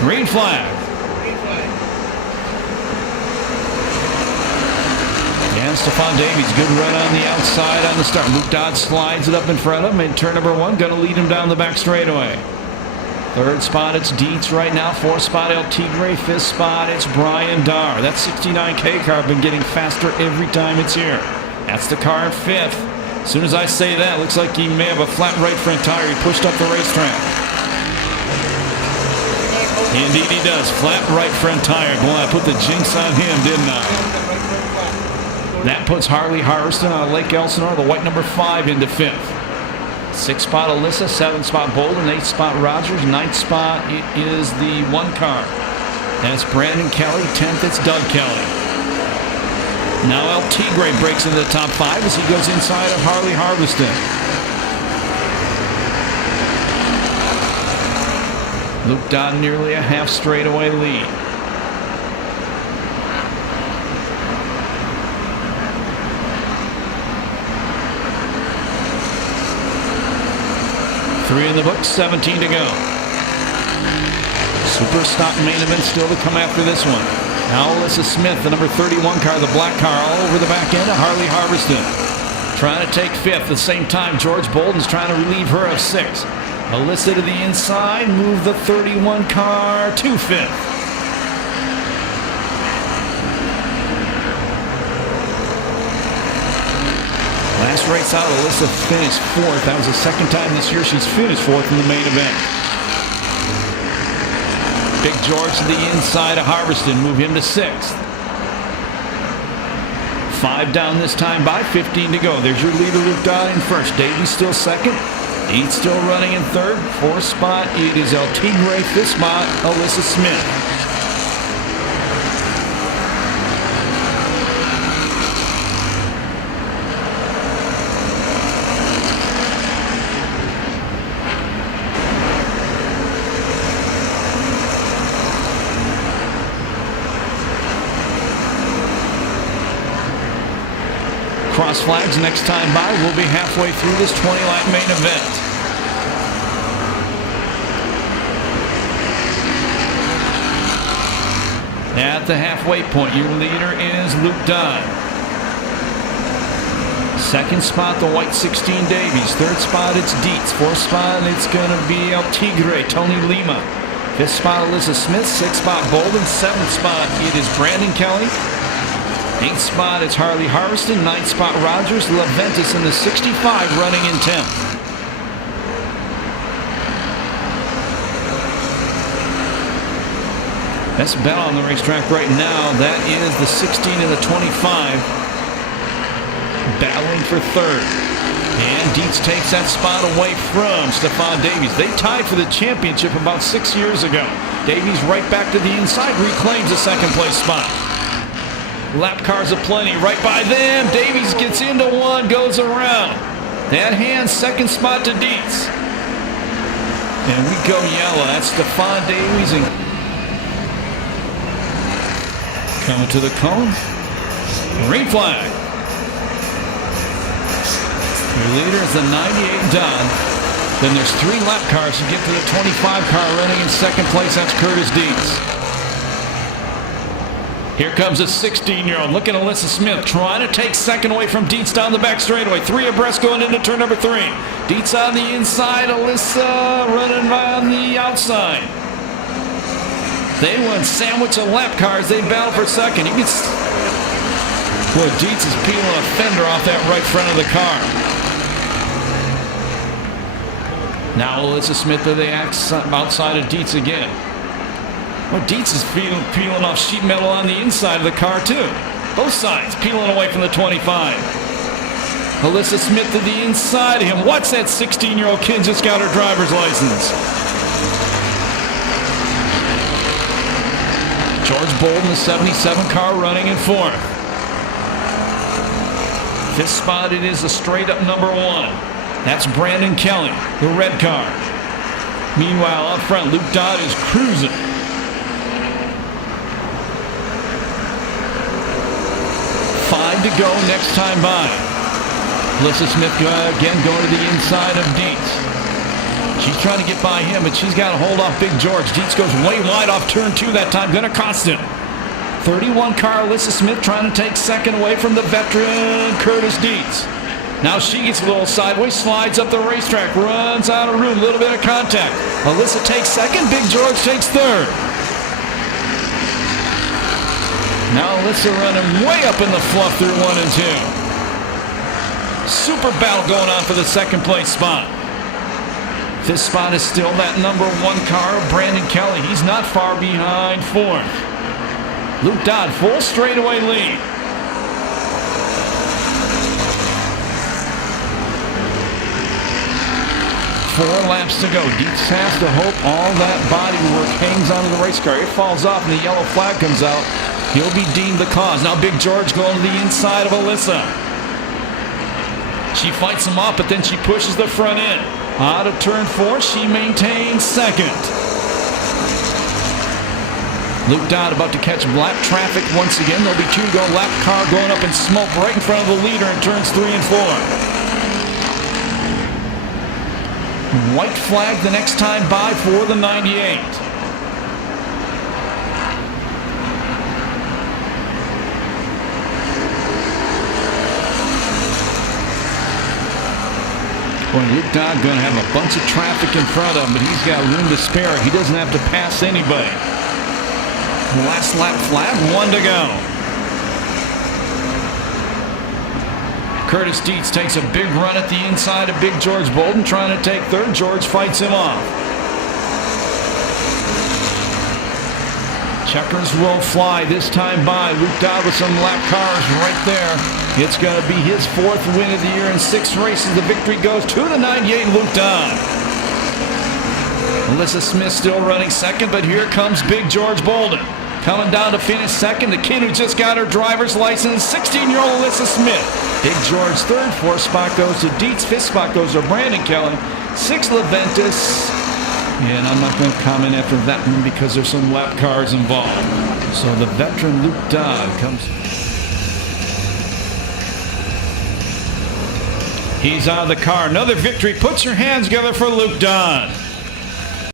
Green flag. And Stephon Davies, good run on the outside on the start. Luke Dodd slides it up in front of him. And turn number 1, going to lead him down the back straightaway. Third spot, it's Dietz right now. Fourth spot, El Tigre. Fifth spot, it's Brian Darr. That 69K car been getting faster every time it's here. That's the car in fifth. As soon as I say that, looks like he may have a flat right front tire. He pushed up the racetrack. Indeed he does. Flat right front tire. Boy, I put the jinx on him, didn't I? That puts Harley Harveston out of Lake Elsinore, the white number 5, into fifth. Sixth spot, Alyssa. Seventh spot, Bolden. Eighth spot, Rogers. Ninth spot, it is the 1 car. That's Brandon Kelly. 10th, it's Doug Kelly. Now El Tigre breaks into the top 5 as he goes inside of Harley Harveston. Luke Dodd nearly a half straightaway lead. Three in the books, 17 to go. Super stock main event still to come after this one. Now Alyssa Smith, the number 31 car, the black car, all over the back end of Harley Harveston. Trying to take fifth. At the same time, George Bolden's trying to relieve her of sixth. Alyssa to the inside, move the 31 car to fifth. Last race out, Alyssa finished fourth. That was the second time this year she's finished fourth in the main event. Big George to the inside of Harveston, move him to sixth. 5 down this time by 15 to go. There's your leader, Luke Dodd, in first. Davies still second. He's still running in third. Fourth spot, it is El Tigre. Fifth spot, Alyssa Smith. Cross flags next time by. We'll be halfway through this 20-lap main event. At the halfway point, your leader is Luke Dodd. Second spot, the white 16 Davies. Third spot, it's Dietz. Fourth spot, it's going to be El Tigre, Tony Lima. Fifth spot, Alyssa Smith. Sixth spot, Bolden. Seventh spot, it is Brandon Kelly. Eighth spot, it's Harley Harveston. Ninth spot, Rogers. Leventis in the 65 running in 10th. Best bet on the racetrack right now, that is the 16 and the 25. Battling for third. And Dietz takes that spot away from Stephon Davies. They tied for the championship about 6 years ago. Davies right back to the inside, reclaims the second place spot. Lap cars aplenty right by them. Davies gets into one, goes around. That hands second spot to Dietz. And we go yellow. That's Stephon Davies. And coming to the cone. Green flag. Your leader is the 98 Don. Then there's 3 lap cars to get to the 25 car running in second place. That's Curtis Dietz. Here comes a 16-year-old. Look at Alyssa Smith trying to take second away from Dietz down the back straightaway. 3 abreast going into turn number 3. Dietz on the inside. Alyssa running on the outside. They went sandwich of lap cars. They battle for second. You can... Boy, Dietz is peeling a fender off that right front of the car. Now Alyssa Smith to the outside of Dietz again. Well, Dietz is peeling off sheet metal on the inside of the car, too. Both sides peeling away from the 25. Alyssa Smith to the inside of him. What's that 16-year-old kid just got her driver's license? George Bolden, the 77 car, running in fourth. Fifth spot, it is a straight-up number 1. That's Brandon Kelly, the red car. Meanwhile, up front, Luke Dodd is cruising. 5 to go next time by. Alyssa Smith again going to the inside of Dietz. She's trying to get by him, but she's got to hold off Big George. Dietz goes way wide off turn 2 that time. Gonna cost him. 31 car Alyssa Smith trying to take second away from the veteran Curtis Dietz. Now she gets a little sideways, slides up the racetrack, runs out of room, a little bit of contact. Alyssa takes second, Big George takes third. Now Alyssa running way up in the fluff through 1 and 2. Super battle going on for the second place spot. This spot is still that number 1 car, Brandon Kelly. He's not far behind 4th. Luke Dodd, full straightaway lead. Four laps to go. Dietz has to hope all that body work hangs onto the race car. It falls off and the yellow flag comes out. He'll be deemed the cause. Now Big George going to the inside of Alyssa. She fights him off, but then she pushes the front end. Out of turn 4, she maintains second. Luke Dodd about to catch black traffic once again. There'll be 2 to go. Lap car going up in smoke right in front of the leader in turns 3 and 4. White flag the next time by for the 98. Boy, Luke Dodd going to have a bunch of traffic in front of him, but he's got room to spare. He doesn't have to pass anybody. Last lap flag, 1 to go. Curtis Dietz takes a big run at the inside of Big George Bolden, trying to take third. George fights him off. Checkers will fly this time by. Luke Dodd with some lap cars right there. It's going to be his 4th win of the year in 6 races. The victory goes to the 98 Luke Dodd. Alyssa Smith still running second, but here comes Big George Bolden. Coming down to finish second, the kid who just got her driver's license, 16-year-old Alyssa Smith. Big George third, 4th spot goes to Dietz, 5th spot goes to Brandon Kelly, 6th Leventis. And I'm not going to comment after that one because there's some lap cars involved. So the veteran Luke Dodd comes. He's out of the car. Another victory. Puts your hands together for Luke Dodd.